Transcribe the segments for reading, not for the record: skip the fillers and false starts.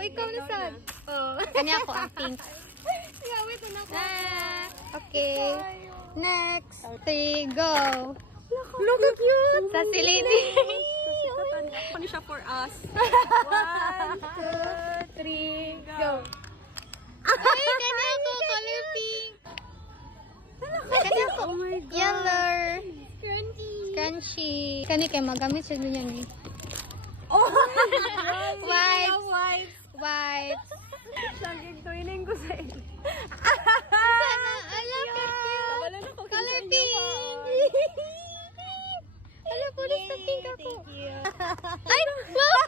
ikaw na sad. Oh. Kanya ako ang pink. Gawin ito na ko. Okay. Next. 3, go. Look how cute. Sa si Lady. Ano siya for us? 1, 2, 3, go. Ay, kanya ako. Color pink. Kanya ako. Oh my God. Yellow. Crunchy. Crunchy. Kani kayo magamit siya niya ni. Oh, Wipes. Wipes. Wipes. Laging tuwining ko sa iyo. Sana. Ala, cute. Wala na ko. Color pink. Ala, pulis na pink ako. Thank you. Ay, wow!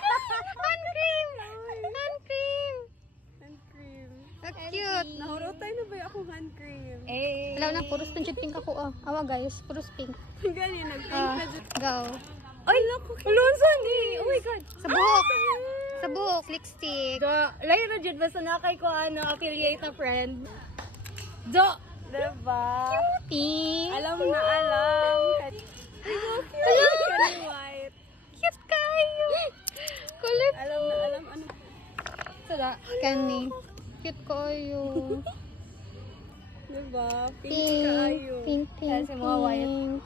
Hand cream! Hand cream! Hand cream. So cute! Nahurotay na ba yung akong hand cream? Alam na, puros na dyan pink ako. Awa guys, puros pink. Ganyan, nag-pink na dyan. Go. Ay, naku. Alonson eh. Oh my God. Sa buhok. Sa buhok, lipstick. Layo na dyan, basta nakay ko affiliate na friend. Do! Diba? Pink. Alam na alam. Ay, so cute. Kani white. Cute kayo. Color Alam na alam. Ano? Sada. Kani. Cute kayo. Diba? Pink Pink. kayo. Pink, pink, Kasi mga white. pink.